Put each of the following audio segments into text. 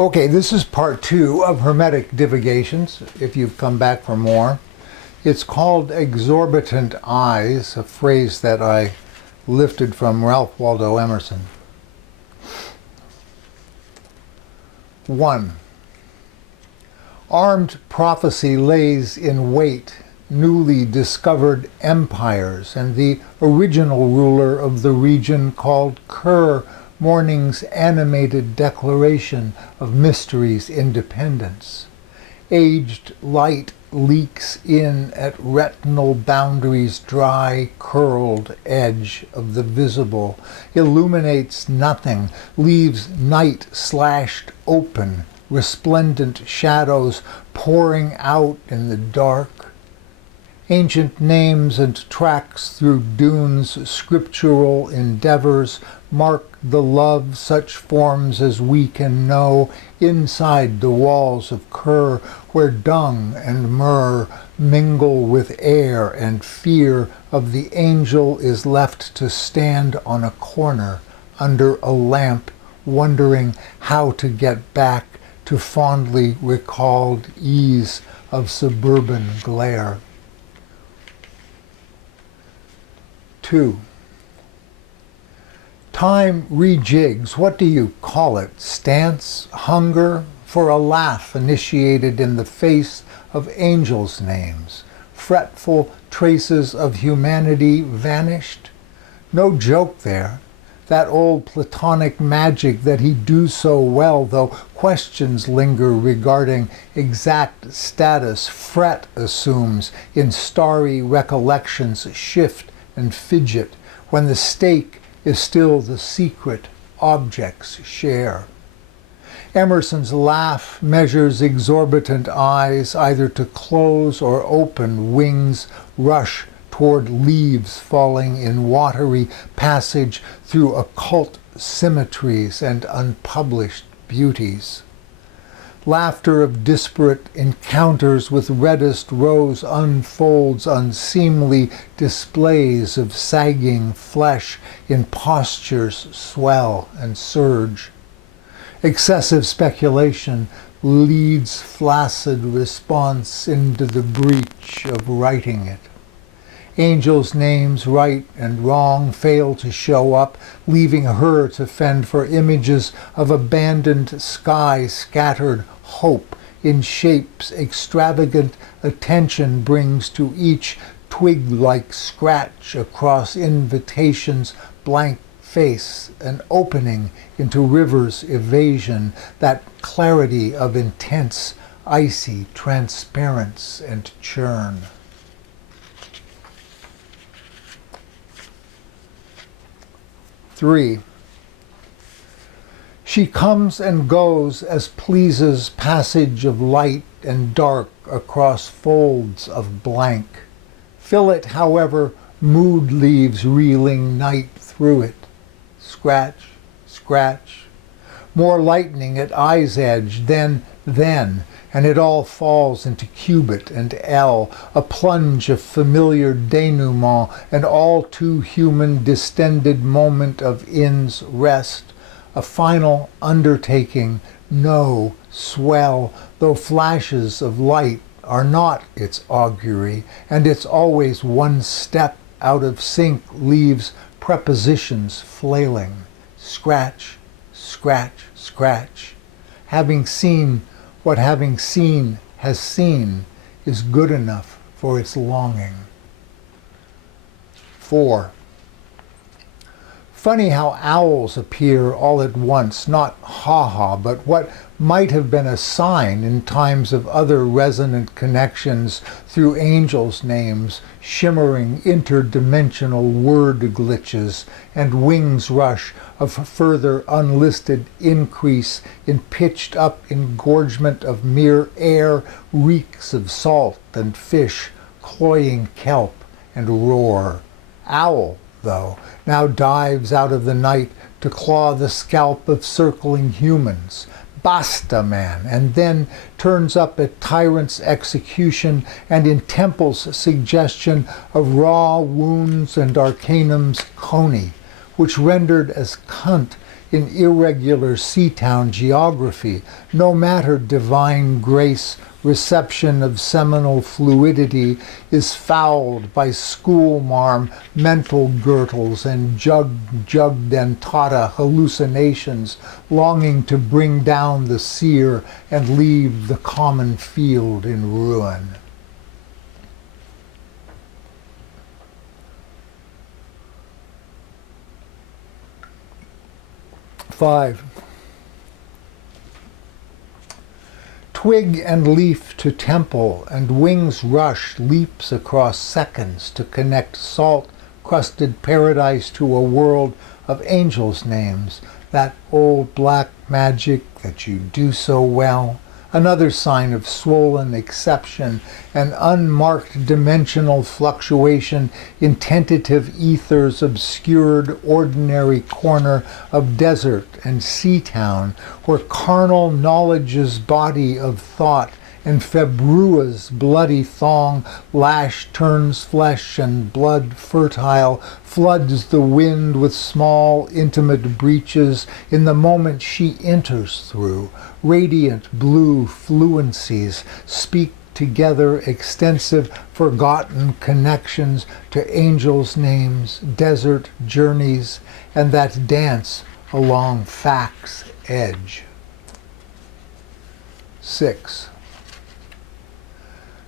Okay, this is part 2 of Hermetic Divagations, if you've come back for more. It's called Exhorbitant Eyes, a phrase that I lifted from Ralph Waldo Emerson. 1. Armed prophecy lays in wait newly discovered empires, and the original ruler of the region called Kerr morning's animated declaration of mystery's independence. Aged light leaks in at retinal boundaries dry, curled edge of the visible, illuminates nothing, leaves night slashed open, resplendent shadows pouring out in the dark. Ancient names and tracks through dunes, scriptural endeavors, mark the love such forms as we can know inside the walls of Kerr, where dung and myrrh mingle with air, and fear of the angel is left to stand on a corner under a lamp, wondering how to get back to fondly recalled ease of suburban glare. 2. Time rejigs, what do you call it? Stance, hunger, for a laugh initiated in the face of angels' names. Fretful traces of humanity vanished. No joke there. That old Platonic magic that he do so well, though questions linger regarding exact status, fret assumes in starry recollections shift and fidget, when the stake is still the secret objects share. Emerson's laugh measures exorbitant eyes, either to close or open, wings rush toward leaves falling in watery passage through occult symmetries and unpublished beauties. Laughter of disparate encounters with reddest rose unfolds unseemly displays of sagging flesh in postures swell and surge. Excessive speculation leads flaccid response into the breach of writing it. Angels' names, right and wrong, fail to show up, leaving her to fend for images of abandoned sky, scattered hope in shapes extravagant attention brings to each twig-like scratch across invitation's blank face, an opening into river's evasion, that clarity of intense, icy transparence and churn. 3. She comes and goes as pleases passage of light and dark across folds of blank. Fill it, however, mood leaves reeling night through it. Scratch, scratch. More lightning at eye's edge, then, and it all falls into cubit and L, a plunge of familiar denouement, an all too human distended moment of in's rest, a final undertaking, no swell, though flashes of light are not its augury, and it's always one step out of sync leaves prepositions flailing. Scratch, scratch, scratch. Having seen what having seen has seen is good enough for its longing. 4. Funny how owls appear all at once, not ha-ha, but what might have been a sign in times of other resonant connections through angels' names, shimmering interdimensional word glitches, and wings rush of further unlisted increase in pitched up engorgement of mere air, reeks of salt and fish, cloying kelp and roar. Owl, though, now dives out of the night to claw the scalp of circling humans. Basta, man, and then turns up at tyrant's execution and in temple's suggestion of raw wounds and arcanum's coney, which rendered as cunt in irregular sea-town geography, no matter divine grace, reception of seminal fluidity is fouled by schoolmarm mental girdles and jug-dentata hallucinations, longing to bring down the seer and leave the common field in ruin. Five. Twig and leaf to temple, and wings rush leaps across seconds to connect salt-crusted paradise to a world of angels' names, that old black magic that you do so well. Another sign of swollen exception, an unmarked dimensional fluctuation in tentative ether's obscured ordinary corner of desert and sea town, where carnal knowledge's body of thought and Februa's bloody thong lash turns flesh and blood fertile, floods the wind with small intimate breaches in the moment she enters through. Radiant blue fluencies speak together extensive forgotten connections to angels' names, desert journeys, and that dance along fact's edge. 6.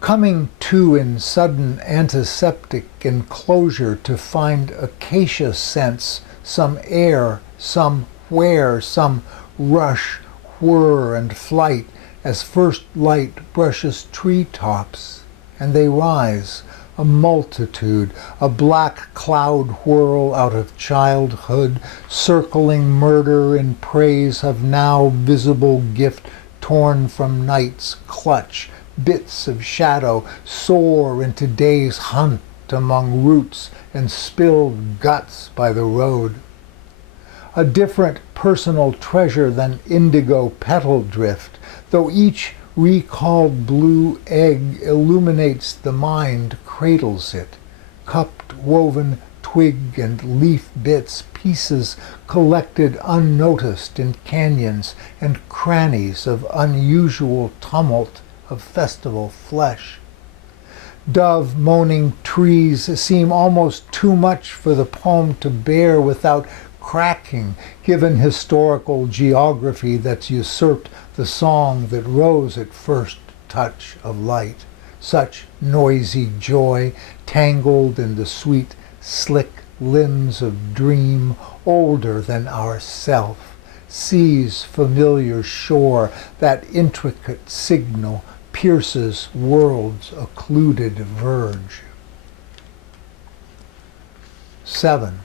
Coming to in sudden antiseptic enclosure to find acacia scents, some air, some where, some rush, whir, and flight, as first light brushes treetops, and they rise, a multitude, a black cloud whirl out of childhood, circling murder in praise of now visible gift torn from night's clutch. Bits of shadow soar into day's hunt among roots and spilled guts by the road. A different personal treasure than indigo petal drift, though each recalled blue egg illuminates the mind, cradles it. Cupped, woven twig and leaf bits, pieces collected unnoticed in canyons and crannies of unusual tumult of festival flesh. Dove moaning trees seem almost too much for the poem to bear without cracking, given historical geography that's usurped the song that rose at first touch of light. Such noisy joy, tangled in the sweet, slick limbs of dream, older than ourself, sees familiar shore, that intricate signal pierces world's occluded verge. 7.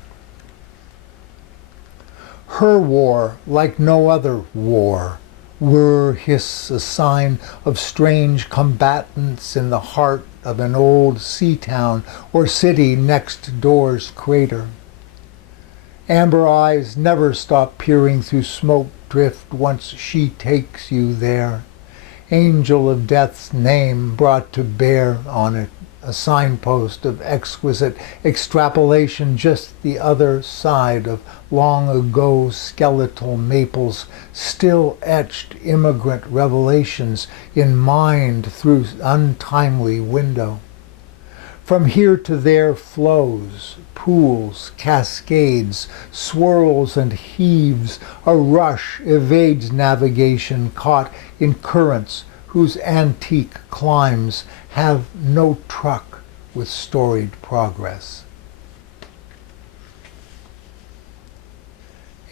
Her war, like no other war, whir hiss a sign of strange combatants in the heart of an old sea town or city next door's crater. Amber eyes never stop peering through smoke drift once she takes you there. Angel of death's name brought to bear on it, a signpost of exquisite extrapolation just the other side of long ago skeletal maples, still etched immigrant revelations in mind through untimely window. From here to there flows, pools, cascades, swirls and heaves, a rush evades navigation caught in currents whose antique climbs have no truck with storied progress.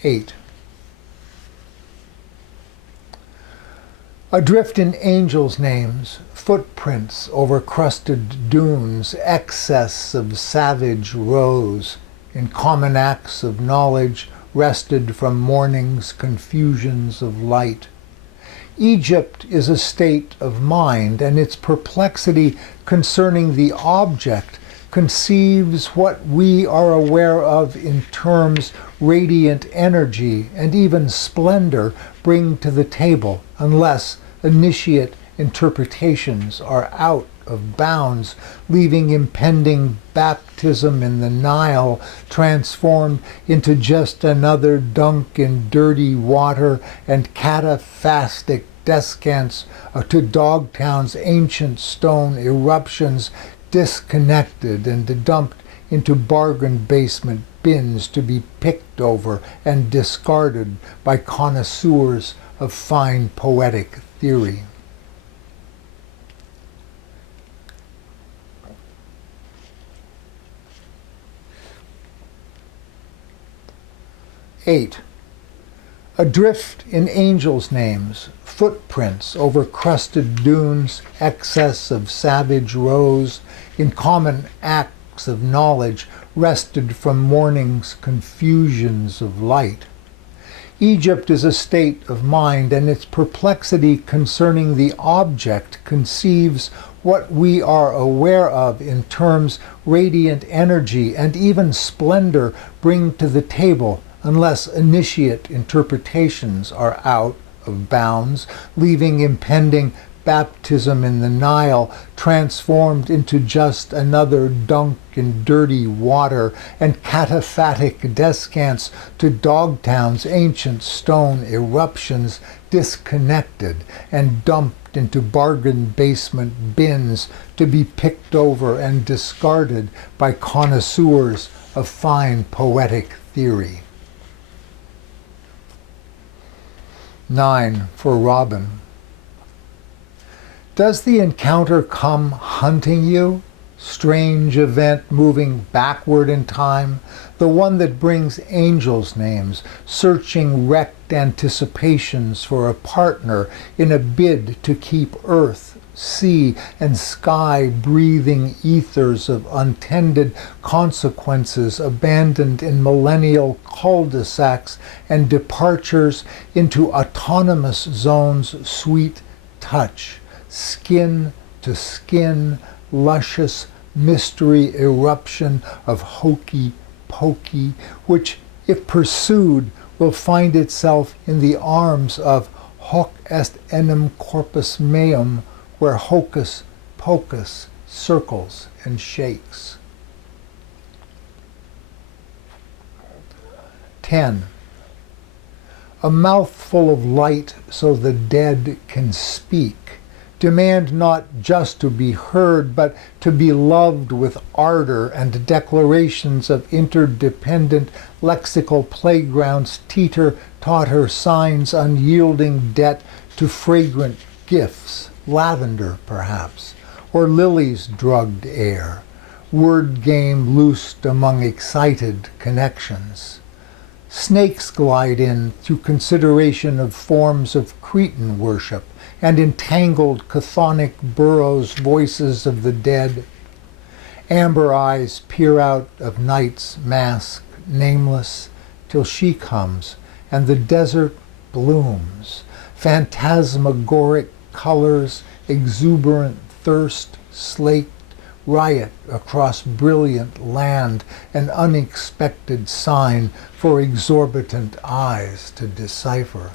8. Adrift in angels' names, footprints over crusted dunes, excess of savage rose, in common acts of knowledge wrested from morning's confusions of light. Egypt is a state of mind, and its perplexity concerning the object conceives what we are aware of in terms radiant energy and even splendor bring to the table, unless initiate interpretations are out of bounds, leaving impending baptism in the Nile, transformed into just another dunk in dirty water and cataplastic descants to Dogtown's ancient stone eruptions, disconnected and dumped into bargain basement bins to be picked over and discarded by connoisseurs of fine poetic theory. Eight. Adrift in angels' names, footprints over crusted dunes, excess of savage rose, in common acts of knowledge wrested from morning's confusions of light. Egypt is a state of mind, and its perplexity concerning the object conceives what we are aware of in terms radiant energy and even splendor bring to the table, unless initiate interpretations are out of bounds, leaving impending baptism in the Nile, transformed into just another dunk in dirty water, and cataphatic descants to Dogtown's ancient stone eruptions, disconnected and dumped into bargain basement bins to be picked over and discarded by connoisseurs of fine poetic theory. 9. For Robin. Does the encounter come hunting you? Strange event moving backward in time, the one that brings angels' names, searching wrecked anticipations for a partner in a bid to keep earth, sea, and sky breathing ethers of untended consequences abandoned in millennial cul-de-sacs and departures into autonomous zones, sweet touch, skin to skin, luscious mystery eruption of hokey pokey, which, if pursued, will find itself in the arms of hoc est enim corpus meum, where hocus pocus circles and shakes. 10. A mouthful of light so the dead can speak. Demand not just to be heard, but to be loved with ardor, and declarations of interdependent lexical playgrounds taught her signs unyielding debt to fragrant gifts, lavender perhaps, or lilies drugged air, word game loosed among excited connections. Snakes glide in through consideration of forms of Cretan worship, and entangled chthonic burrows voices of the dead. Amber eyes peer out of night's mask, nameless, till she comes, and the desert blooms. Phantasmagoric colors, exuberant thirst, slaked, riot across brilliant land, an unexpected sign for exorbitant eyes to decipher.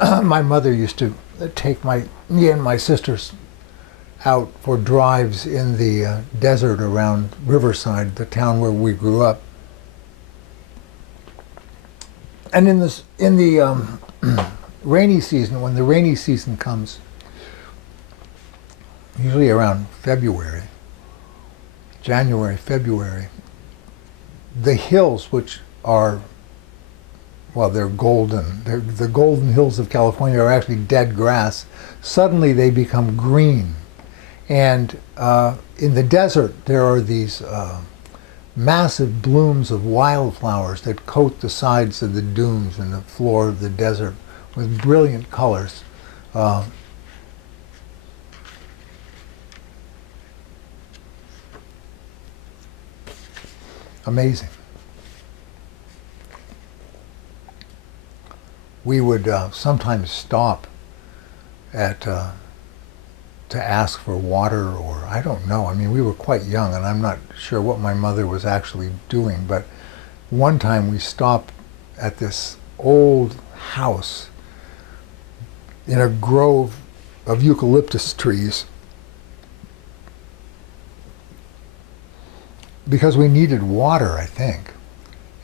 My mother used to take me and my sisters out for drives in the desert around Riverside, the town where we grew up. And in the rainy season, when the rainy season comes, usually around February, January, February, the hills, which are, well, they're golden. The golden hills of California are actually dead grass. Suddenly they become green. And in the desert, there are these massive blooms of wildflowers that coat the sides of the dunes and the floor of the desert with brilliant colors. Amazing. We would sometimes stop at to ask for water, or I don't know. I mean, we were quite young, and I'm not sure what my mother was actually doing. But one time we stopped at this old house in a grove of eucalyptus trees, because we needed water, I think.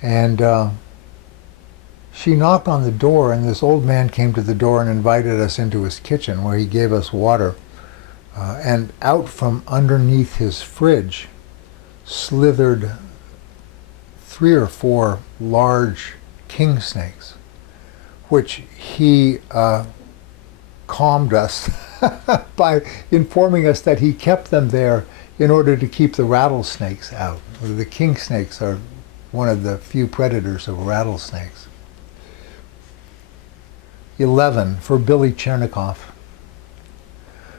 And she knocked on the door, and this old man came to the door and invited us into his kitchen, where he gave us water. And out from underneath his fridge slithered 3 or 4 large king snakes, which he calmed us by informing us that he kept them there in order to keep the rattlesnakes out. The king snakes are one of the few predators of rattlesnakes. 11, for Billy Chernikov.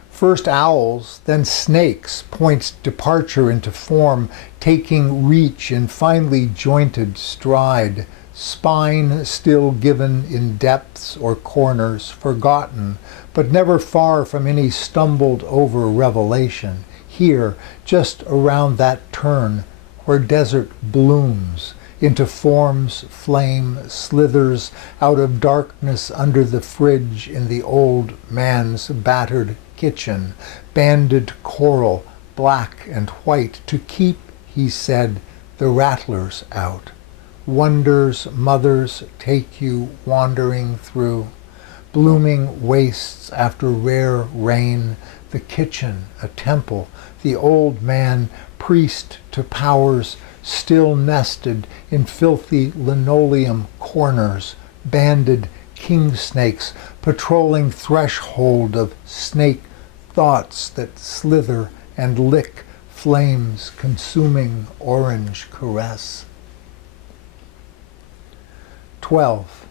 First owls, then snakes, points departure into form, taking reach in finely jointed stride, spine still given in depths or corners, forgotten, but never far from any stumbled over revelation. Here, just around that turn, where desert blooms, into forms flame slithers out of darkness under the fridge in the old man's battered kitchen, banded coral, black and white, to keep, he said, the rattlers out. Wonders mothers take you wandering through, blooming wastes after rare rain, the kitchen a temple, the old man priest to powers still nested in filthy linoleum corners, banded king snakes patrolling threshold of snake thoughts that slither and lick flames consuming orange caress. 12.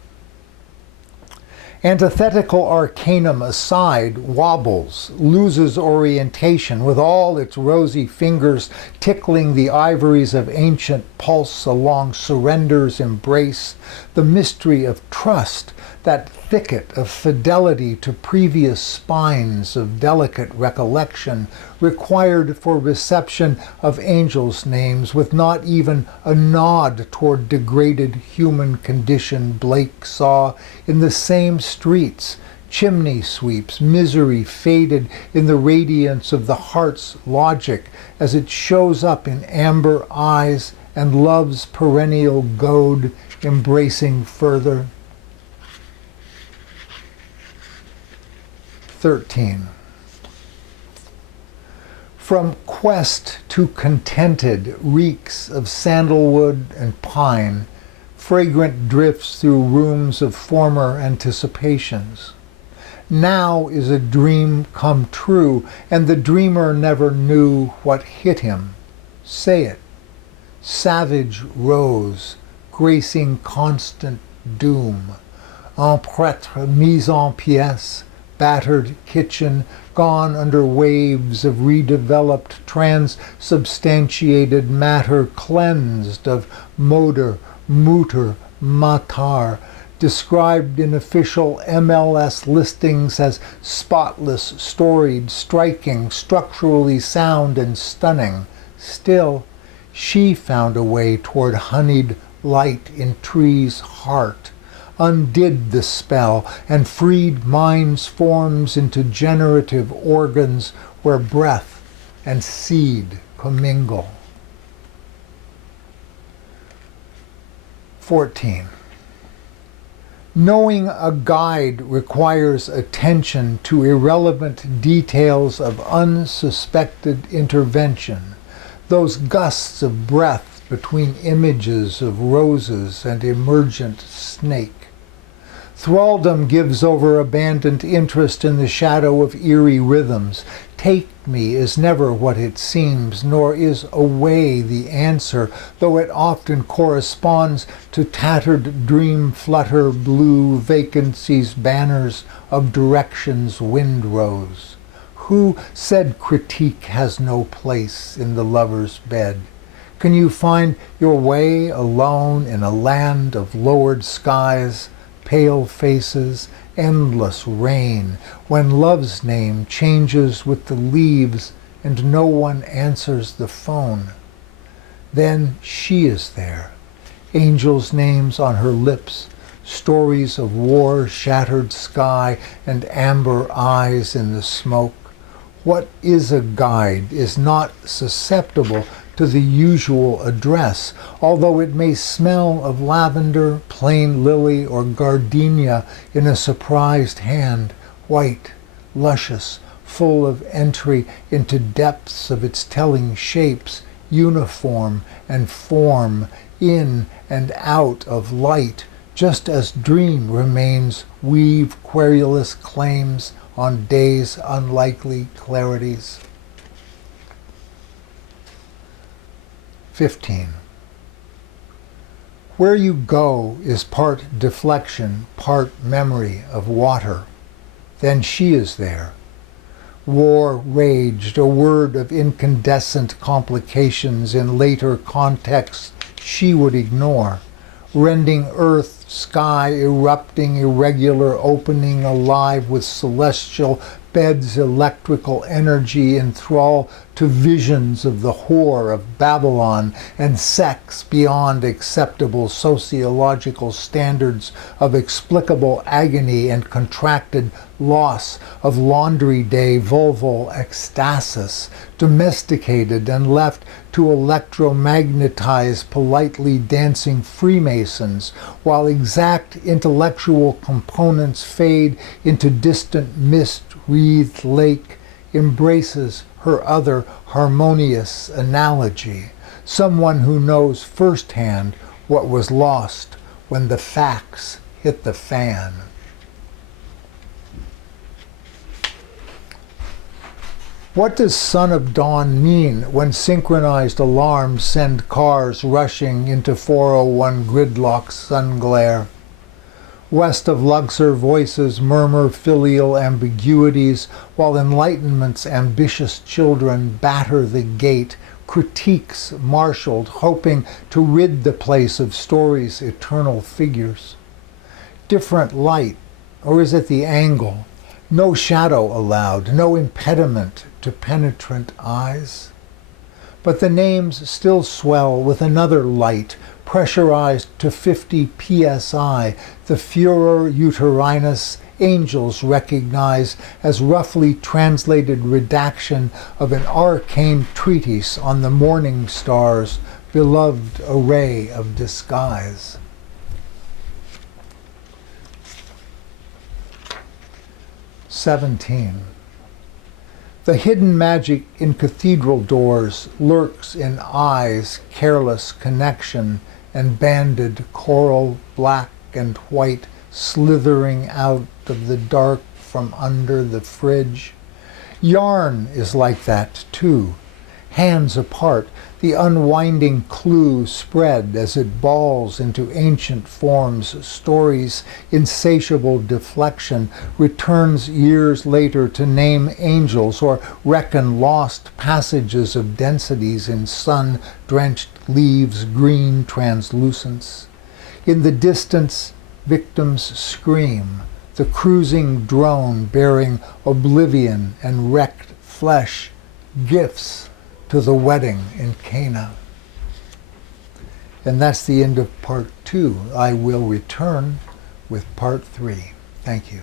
Antithetical arcanum aside, wobbles, loses orientation, with all its rosy fingers tickling the ivories of ancient pulse along surrender's embrace, the mystery of trust, that thicket of fidelity to previous spines of delicate recollection, required for reception of angels' names, with not even a nod toward degraded human condition Blake saw in the same streets, chimney sweeps, misery faded in the radiance of the heart's logic as it shows up in amber eyes and love's perennial goad embracing further. 13. From quest to contented reeks of sandalwood and pine, fragrant drifts through rooms of former anticipations. Now is a dream come true, and the dreamer never knew what hit him. Say it. Savage rose, gracing constant doom. Un prêtre mis en pièces, battered kitchen, gone under waves of redeveloped, transubstantiated matter, cleansed of motor, mutter, matar, described in official MLS listings as spotless, storied, striking, structurally sound and stunning. Still, she found a way toward honeyed light in tree's heart, undid the spell, and freed mind's forms into generative organs where breath and seed commingle. 14. Knowing a guide requires attention to irrelevant details of unsuspected intervention, those gusts of breath between images of roses and emergent snake. Thraldom gives over abandoned interest in the shadow of eerie rhythms. Take me is never what it seems, nor is away the answer, though it often corresponds to tattered dream flutter blue vacancies, banners of direction's windrose. Who said critique has no place in the lover's bed? Can you find your way alone in a land of lowered skies, pale faces, endless rain, when love's name changes with the leaves and no one answers the phone? Then she is there, angels' names on her lips, stories of war, shattered sky, and amber eyes in the smoke. What is a guide is not susceptible to the usual address, although it may smell of lavender, plain lily, or gardenia in a surprised hand, white, luscious, full of entry into depths of its telling shapes, uniform and form, in and out of light, just as dream remains weave querulous claims on day's unlikely clarities. 15. Where you go is part deflection, part memory of water. Then she is there. War raged, a word of incandescent complications in later contexts she would ignore. Rending earth, sky, erupting, irregular opening, alive with celestial beds, electrical energy, in thrall to visions of the whore of Babylon, and sex beyond acceptable sociological standards of explicable agony and contracted loss of laundry day vulval ecstasis, domesticated and left to electromagnetize politely dancing Freemasons, while exact intellectual components fade into distant mist-wreathed lake, embraces her other harmonious analogy, someone who knows firsthand what was lost when the facts hit the fan. What does Son of Dawn mean when synchronized alarms send cars rushing into 401 gridlock sun glare? West of Luxor, voices murmur filial ambiguities, while Enlightenment's ambitious children batter the gate, critiques marshaled, hoping to rid the place of story's eternal figures. Different light, or is it the angle? No shadow allowed, no impediment to penetrant eyes. But the names still swell with another light, pressurized to 50 psi, the furor uterinus angels recognize as roughly translated redaction of an arcane treatise on the morning star's beloved array of disguise. 17. The hidden magic in cathedral doors lurks in eyes' careless connection and banded coral black and white slithering out of the dark from under the fridge. Yarn is like that too. Hands apart, the unwinding clue spread as it balls into ancient forms, stories, insatiable deflection, returns years later to name angels or reckon lost passages of densities in sun-drenched leaves' green translucence. In the distance, victims scream, the cruising drone bearing oblivion and wrecked flesh, gifts to the wedding in Cana. And that's the end of part 2. I will return with part 3. Thank you.